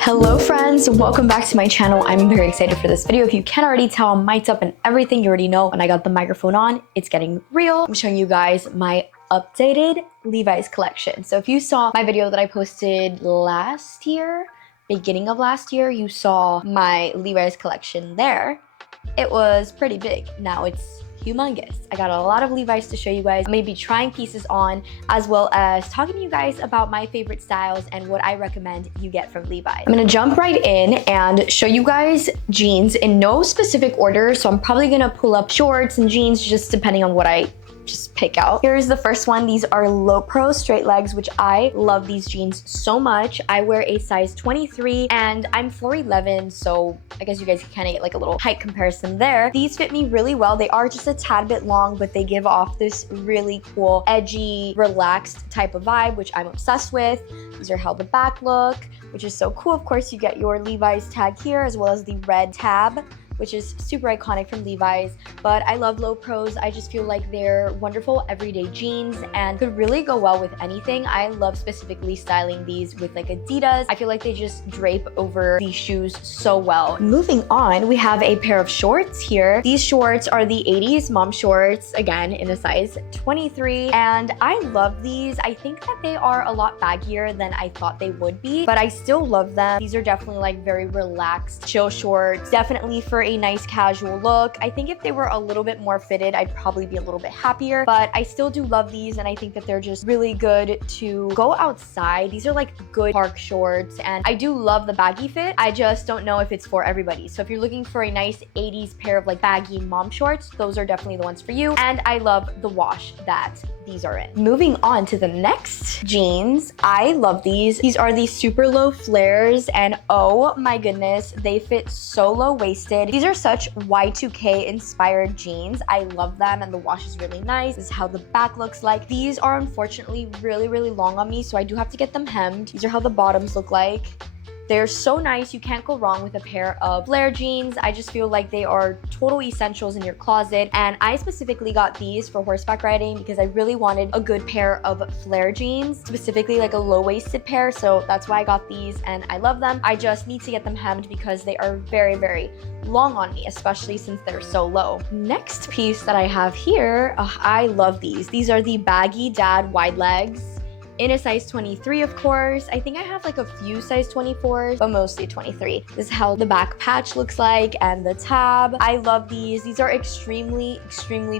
Hello friends, welcome back to my channel. I'm very excited for this video. If you can't already tell, I'm mic'd up and everything. You already know when I got the microphone on, it's getting real. I'm showing you guys my updated Levi's collection. So if you saw my video that I posted last year, beginning of last year, you saw my Levi's collection there. It was pretty big. Now it's humongous. I got a lot of Levi's to show you guys. I'm gonna be trying pieces on, as well as talking to you guys about my favorite styles and what I recommend you get from Levi's. I'm gonna jump right in and show you guys jeans in no specific order. So I'm probably gonna pull up shorts and jeans just depending on what I just pick out. Here's the first one. These are low pro straight legs, which I love these jeans so much. I wear a size 23 and I'm 4'11", so I guess you guys can kind of get like a little height comparison there. These fit me really well. They are just a tad bit long, but they give off this really cool, edgy, relaxed type of vibe, which I'm obsessed with. These are held the back look, which is so cool. Of course, you get your Levi's tag here, as well as the red tab, which is super iconic from Levi's. But I love low pros. I just feel like they're wonderful everyday jeans and could really go well with anything. I love specifically styling these with like Adidas. I feel like they just drape over these shoes so well. Moving on, we have a pair of shorts here. These shorts are the 80s mom shorts, again in a size 23, and I love these. I think that they are a lot baggier than I thought they would be, but I still love them. These are definitely like very relaxed, chill shorts, definitely for a nice casual look. I think if they were a little bit more fitted, I'd probably be a little bit happier, but I still do love these, and I think that they're just really good to go outside. These are like good park shorts, and I do love the baggy fit. I just don't know if it's for everybody. So if you're looking for a nice 80s pair of like baggy mom shorts, those are definitely the ones for you. And I love the wash that these are in. Moving on to the next jeans, I love these. These are the super low flares, and oh my goodness, they fit so low waisted. These are such Y2K inspired jeans. I love them, and the wash is really nice. This is how the back looks like. These are unfortunately really long on me, so I do have to get them hemmed. These are how the bottoms look like. They're so nice. You can't go wrong with a pair of flare jeans. I just feel like they are total essentials in your closet. And I specifically got these for horseback riding because I really wanted a good pair of flare jeans, specifically like a low-waisted pair. So that's why I got these, and I love them. I just need to get them hemmed because they are very long on me, especially since they're so low. Next piece that I have here, I love these. These are the Baggy Dad wide legs. In a size 23, of course. I think I have like a few size 24s, but mostly 23. This is how the back patch looks like, and the tab. I love these. These are extremely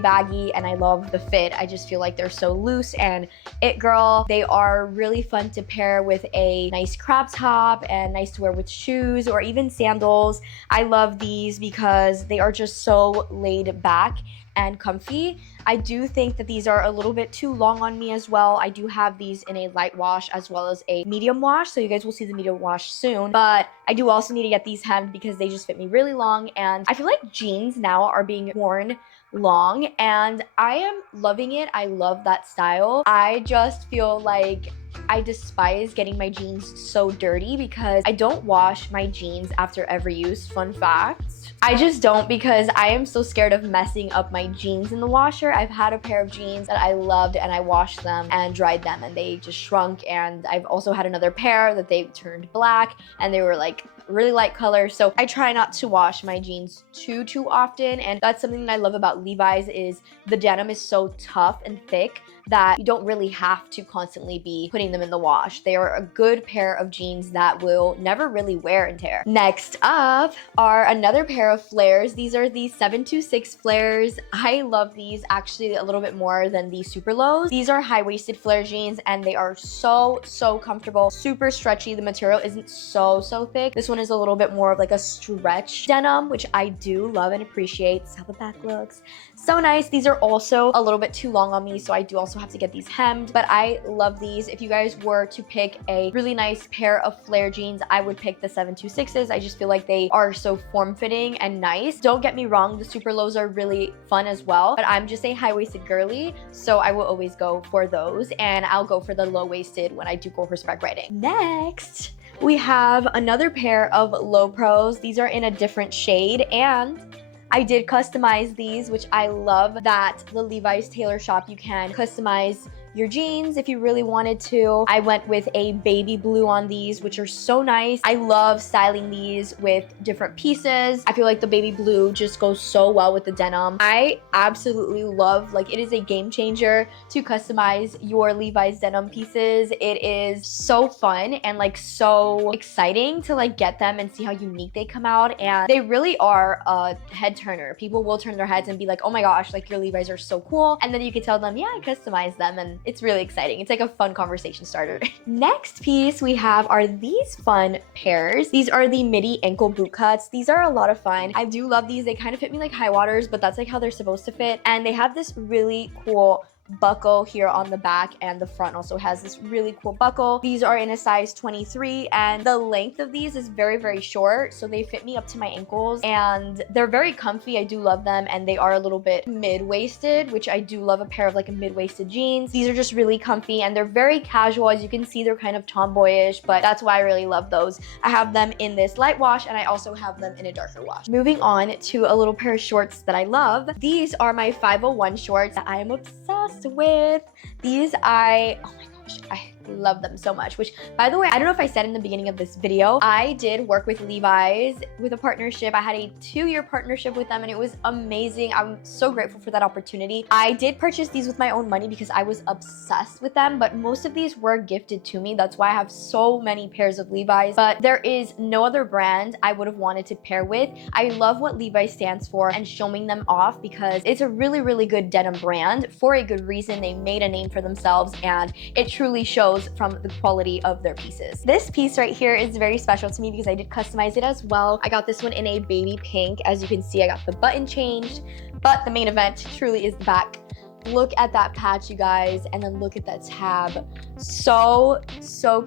baggy, and I love the fit. I just feel like they're so loose and it girl. They are really fun to pair with a nice crop top and nice to wear with shoes or even sandals. I love these because they are just so laid back and comfy. I do think that these are a little bit too long on me as well. I do have these in a light wash as well as a medium wash, so you guys will see the medium wash soon, but I do also need to get these hemmed because they just fit me really long, and I feel like jeans now are being worn long, and I am loving it. I love that style. I just feel like I despise getting my jeans so dirty because I don't wash my jeans after every use. Fun fact. I just don't, because I am so scared of messing up my jeans in the washer. I've had a pair of jeans that I loved, and I washed them and dried them, and they just shrunk. And I've also had another pair that they turned black, and they were like really light color. So I try not to wash my jeans too often, and that's something that I love about Levi's is the denim is so tough and thick that you don't really have to constantly be putting them in the wash. They are a good pair of jeans that will never really wear and tear. Next up are another pair of flares. These are the 726 flares. I love these actually a little bit more than the super lows. These are high-waisted flare jeans, and they are so comfortable, super stretchy. The material isn't so thick. This one is a little bit more of like a stretch denim, which I do love and appreciate. This is how the back looks. So nice. These are also a little bit too long on me, so I do also have to get these hemmed, but I love these. If you guys were to pick a really nice pair of flare jeans, I would pick the 726s. I just feel like they are so form-fitting and nice. Don't get me wrong, the super lows are really fun as well, but I'm just a high-waisted girly, so I will always go for those, and I'll go for the low-waisted when I do go horseback riding. Next, we have another pair of low pros. These are in a different shade, and I did customize these, which I love that the Levi's tailor shop, you can customize your jeans if you really wanted to. I went with a baby blue on these, which are so nice. I love styling these with different pieces. I feel like the baby blue just goes so well with the denim. I absolutely love, like, it is a game changer to customize your Levi's denim pieces. It is so fun and like so exciting to like get them and see how unique they come out, and they really are a head turner. People will turn their heads and be like, oh my gosh, like your Levi's are so cool, and then you can tell them, yeah, I customized them, and it's really exciting. It's like a fun conversation starter. Next piece we have are these fun pairs. These are the Midi ankle boot cuts. These are a lot of fun. I do love these. They kind of fit me like high waters, but that's like how they're supposed to fit. And they have this really cool buckle here on the back, and the front also has this really cool buckle. These are in a size 23, and the length of these is very, very short, so they fit me up to my ankles, and they're very comfy. I do love them, and they are a little bit mid-waisted, which I do love a pair of like a mid-waisted jeans. These are just really comfy, and they're very casual. As you can see, they're kind of tomboyish, but that's why I really love those. I have them in this light wash, and I also have them in a darker wash. Moving on to a little pair of shorts that I love. These are my 501 shorts that I am obsessed with. These oh my gosh, I love them so much, which, by the way, I don't know if I said in the beginning of this video, I did work with Levi's with a partnership. I had a 2-year partnership with them, and it was amazing. I'm so grateful for that opportunity. I did purchase these with my own money because I was obsessed with them, but most of these were gifted to me. That's why I have so many pairs of Levi's, but there is no other brand I would have wanted to pair with. I love what Levi's stands for and showing them off because it's a really, really good denim brand for a good reason. They made a name for themselves, and it truly shows from the quality of their pieces. This piece right here is very special to me because I did customize it as well. I got this one in a baby pink. As you can see, I got the button changed, but the main event truly is the back. Look at that patch, you guys, and then look at that tab. So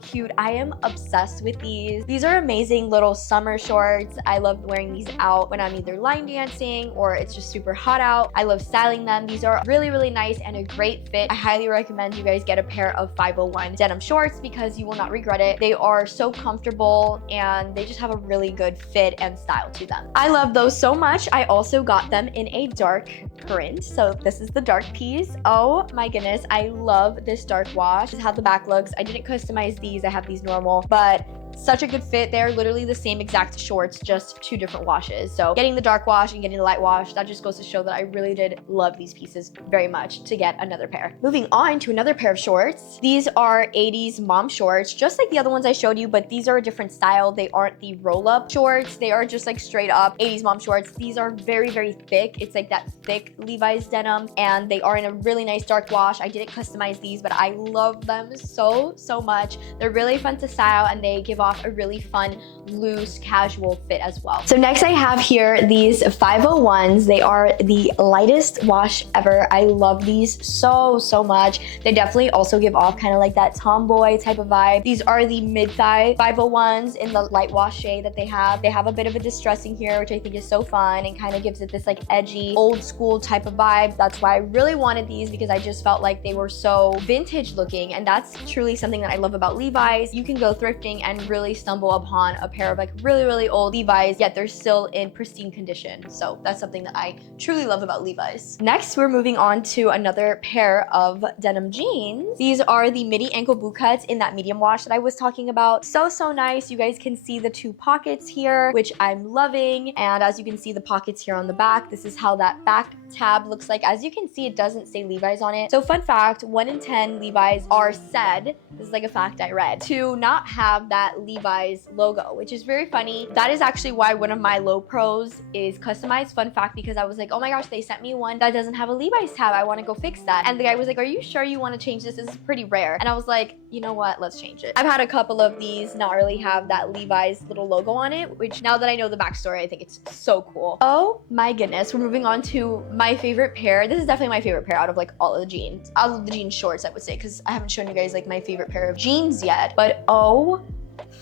cute. I am obsessed with these. These are amazing little summer shorts. I love wearing these out when I'm either line dancing or it's just super hot out. I love styling them. These are really, really nice and a great fit. I highly recommend you guys get a pair of 501 denim shorts because you will not regret it. They are so comfortable and they just have a really good fit and style to them. I love those so much. I also got them in a dark print. So this is the dark piece. Oh my goodness, I love this dark wash. This is how the back looks. I didn't customize these. I have these normal, but such a good fit. They're literally the same exact shorts, just 2 different washes. So getting the dark wash and getting the light wash, that just goes to show that I really did love these pieces very much to get another pair. Moving on to another pair of shorts. These are 80s mom shorts, just like the other ones I showed you, but these are a different style. They aren't the roll-up shorts. They are just like straight up 80s mom shorts. These are very, very thick. It's like that thick Levi's denim, and they are in a really nice dark wash. I didn't customize these, but I love them so much. They're really fun to style, and they give off a really fun, loose, casual fit as well. So next I have here these 501s. They are the lightest wash ever. I love these so much. They definitely also give off kind of like that tomboy type of vibe. These are the mid-thigh 501s in the light wash shade that they have. They have a bit of a distressing here, which I think is so fun and kind of gives it this like edgy, old school type of vibe. That's why I really wanted these, because I just felt like they were so vintage looking, and that's truly something that I love about Levi's. You can go thrifting and really stumble upon a pair of like really old Levi's, yet they're still in pristine condition. So that's something that I truly love about Levi's. Next, we're moving on to another pair of denim jeans. These are the Midi ankle boot cuts in that medium wash that I was talking about. So nice. You guys can see the 2 pockets here, which I'm loving. And as you can see the pockets here on the back, this is how that back tab looks like. As you can see, it doesn't say Levi's on it. So fun fact, 1 in 10 Levi's are said, this is like a fact I read, to not have that Levi's logo, which is very funny. That is actually why one of my low pros is customized. Fun fact, because I was like, oh my gosh, they sent me one that doesn't have a Levi's tab. I want to go fix that. And the guy was like, are you sure you want to change this? This is pretty rare. And I was like, you know what? Let's change it. I've had a couple of these not really have that Levi's little logo on it, which now that I know the backstory, I think it's so cool. Oh my goodness. We're moving on to my favorite pair. This is definitely my favorite pair out of like all of the jeans. All of the jean shorts, I would say, because I haven't shown you guys like my favorite pair of jeans yet. But oh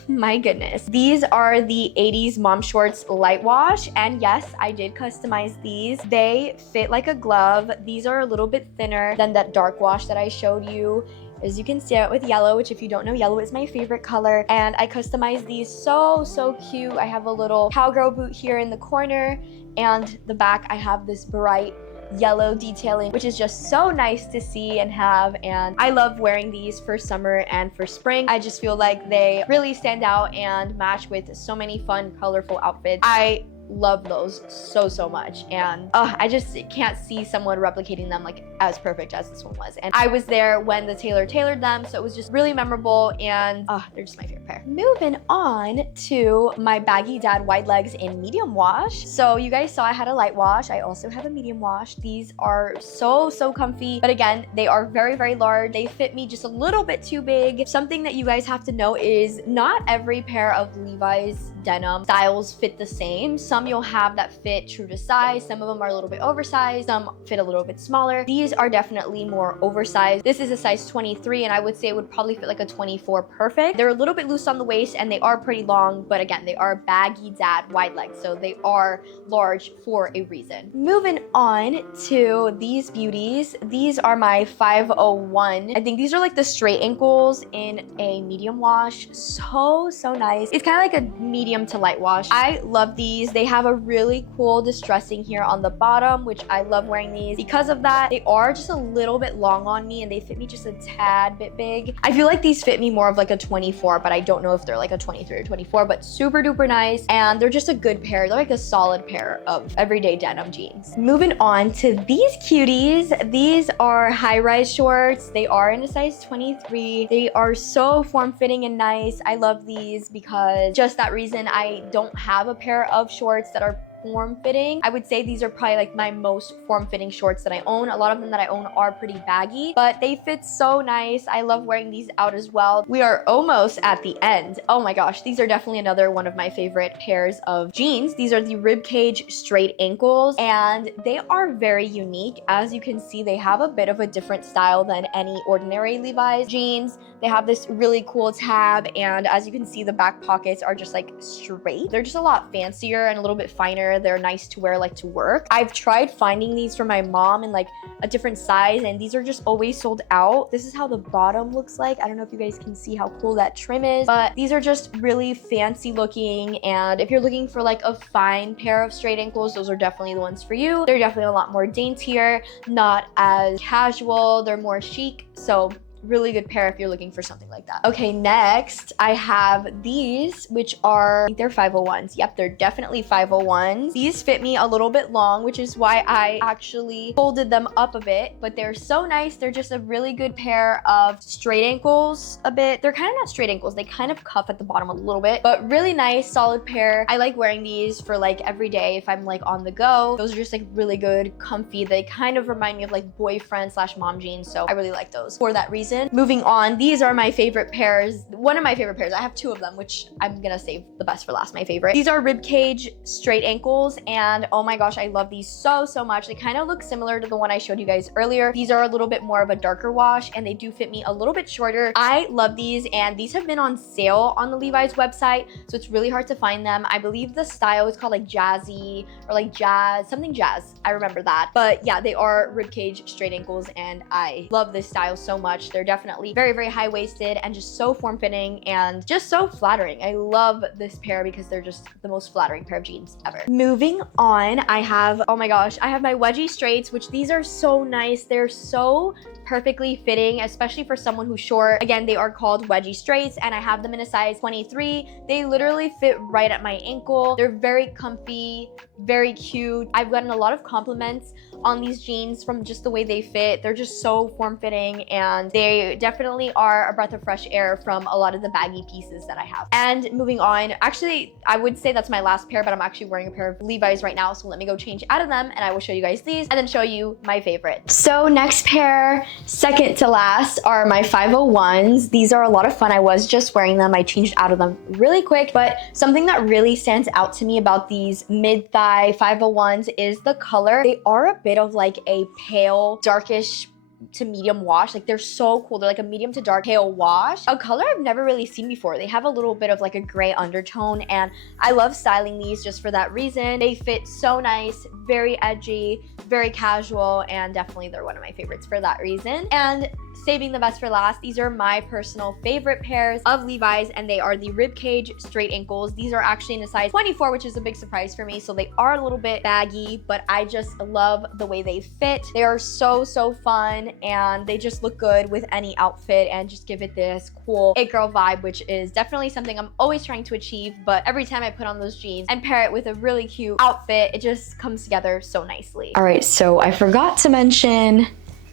my goodness. These are the 80s mom shorts light wash, and yes, I did customize these. They fit like a glove. These are a little bit thinner than that dark wash that I showed you. As you can see it with yellow, which if you don't know, yellow is my favorite color. And I customized these so cute. I have a little cowgirl boot here in the corner, and the back I have this bright yellow detailing, which is just so nice to see and have. And I love wearing these for summer and for spring. I just feel like they really stand out and match with so many fun, colorful outfits. I love those so much, and I just can't see someone replicating them like as perfect as this one was. And I was there when the tailor tailored them, so it was just really memorable, and they're just my favorite pair. Moving on to my baggy dad wide legs in medium wash. So you guys saw I had a light wash. I also have a medium wash. These are so comfy, but again, they are very large. They fit me just a little bit too big. Something that you guys have to know is not every pair of Levi's denim styles fit the same. Some you'll have that fit true to size. Some of them are a little bit oversized. Some fit a little bit smaller. These are definitely more oversized. This is a size 23, and I would say it would probably fit like a 24 perfect. They're a little bit loose on the waist, and they are pretty long, but again, they are baggy dad wide legs, so they are large for a reason. Moving on to these beauties. These are my 501. I think these are like the straight ankles in a medium wash. So nice. It's kind of like a medium to light wash. I love these. They have a really cool distressing here on the bottom, which I love wearing these. Because of that, they are just a little bit long on me, and they fit me just a tad bit big. I feel like these fit me more of like a 24, but I don't know if they're like a 23 or 24, but super duper nice. And they're just a good pair. They're like a solid pair of everyday denim jeans. Moving on to these cuties. These are high-rise shorts. They are in a size 23. They are so form-fitting and nice. I love these because just that reason. I don't have a pair of shorts that are form-fitting. I would say these are probably like my most form-fitting shorts that I own. A lot of them that I own are pretty baggy, but they fit so nice. I love wearing these out as well. We are almost at the end. Oh my gosh, these are definitely another one of my favorite pairs of jeans. These are the Ribcage straight ankles, and they are very unique. As you can see, they have a bit of a different style than any ordinary Levi's jeans. They have this really cool tab, and as you can see, the back pockets are just like straight. They're just a lot fancier and a little bit finer. They're nice to wear like to work. I've tried finding these for my mom in like a different size, and these are just always sold out. This is how the bottom looks like. I don't know if you guys can see how cool that trim is, but these are just really fancy looking. And if you're looking for like a fine pair of straight ankles, those are definitely the ones for you. They're definitely a lot more daintier, not as casual. They're more chic. So really good pair if you're looking for something like that. Okay, next I have these, which are, I think they're 501s. Yep, they're definitely 501s. These fit me a little bit long, which is why I actually folded them up a bit, but they're so nice. They're just a really good pair of straight ankles a bit. They're kind of not straight ankles. They kind of cuff at the bottom a little bit, but really nice, solid pair. I like wearing these for like every day if I'm like on the go. Those are just like really good, comfy. They kind of remind me of like boyfriend / mom jeans, so I really like those for that reason. Moving on, these are my favorite pairs. One of my favorite pairs. I have two of them, which I'm gonna save the best for last, my favorite. These are Ribcage straight ankles, and oh my gosh, I love these so much. They kind of look similar to the one I showed you guys earlier. These are a little bit more of a darker wash, and they do fit me a little bit shorter. I love these, and these have been on sale on the Levi's website, so it's really hard to find them. I believe the style is called like jazzy or like jazz, something jazz. I remember that. But yeah, they are Ribcage straight ankles, and I love this style so much. They're definitely very high-waisted and just so form-fitting and just so flattering. I love this pair because they're just the most flattering pair of jeans ever. Moving on, I have, oh my gosh, I have my Wedgie straights, which these are so nice. They're so perfectly fitting, especially for someone who's short. Again, they are called Wedgie straights, and I have them in a size 23. They literally fit right at my ankle. They're very comfy, very cute. I've gotten a lot of compliments on these jeans from just the way they fit. They're just so form-fitting, and they definitely are a breath of fresh air from a lot of the baggy pieces that I have. And moving on, actually, I would say that's my last pair, but I'm actually wearing a pair of Levi's right now, so let me go change out of them, and I will show you guys these, and then show you my favorite. So next pair, second to last, are my 501s. These are a lot of fun. I was just wearing them. I changed out of them really quick, but something that really stands out to me about these mid-thigh 501s is the color. They are a bit of like a pale, darkish to medium wash. Like, they're so cool. They're like a medium to dark pale wash, a color I've never really seen before. They have a little bit of like a gray undertone, and I love styling these just for that reason. They fit so nice, very edgy, very casual, and definitely they're one of my favorites for that reason. And saving the best for last, these are my personal favorite pairs of Levi's, and they are the Ribcage straight ankles. These are actually in a size 24, which is a big surprise for me, so they are a little bit baggy, but I just love the way they fit. They are so fun, and they just look good with any outfit and just give it this cool it girl vibe, which is definitely something I'm always trying to achieve. But every time I put on those jeans and pair it with a really cute outfit, it just comes together so nicely. All right, so I forgot to mention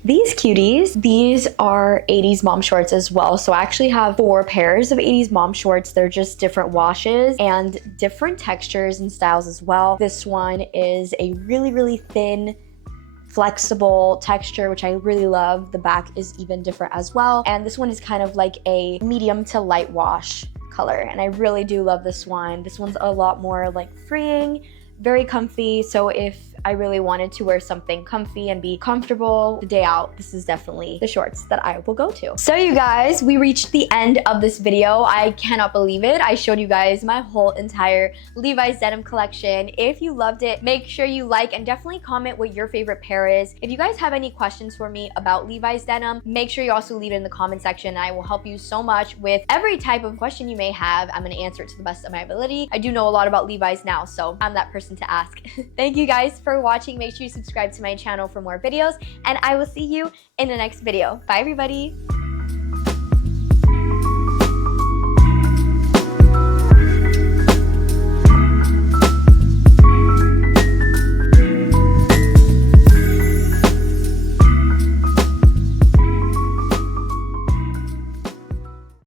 these cuties. These are 80s mom shorts as well. So I actually have 4 pairs of 80s mom shorts. They're just different washes and different textures and styles as well. This one is a really thin, flexible texture, which I really love. The back is even different as well. And this one is kind of like a medium to light wash color. And I really do love this one. This one's a lot more like freeing, very comfy. So if I really wanted to wear something comfy and be comfortable the day out, this is definitely the shorts that I will go to. So you guys, we reached the end of this video. I cannot believe it. I showed you guys my whole entire Levi's denim collection. If you loved it, make sure you like and definitely comment what your favorite pair is. If you guys have any questions for me about Levi's denim, make sure you also leave it in the comment section. I will help you so much with every type of question you may have. I'm going to answer it to the best of my ability. I do know a lot about Levi's now, so I'm that person to ask. Thank you guys for watching. Make sure you subscribe to my channel for more videos, and I will see you in the next video. Bye everybody.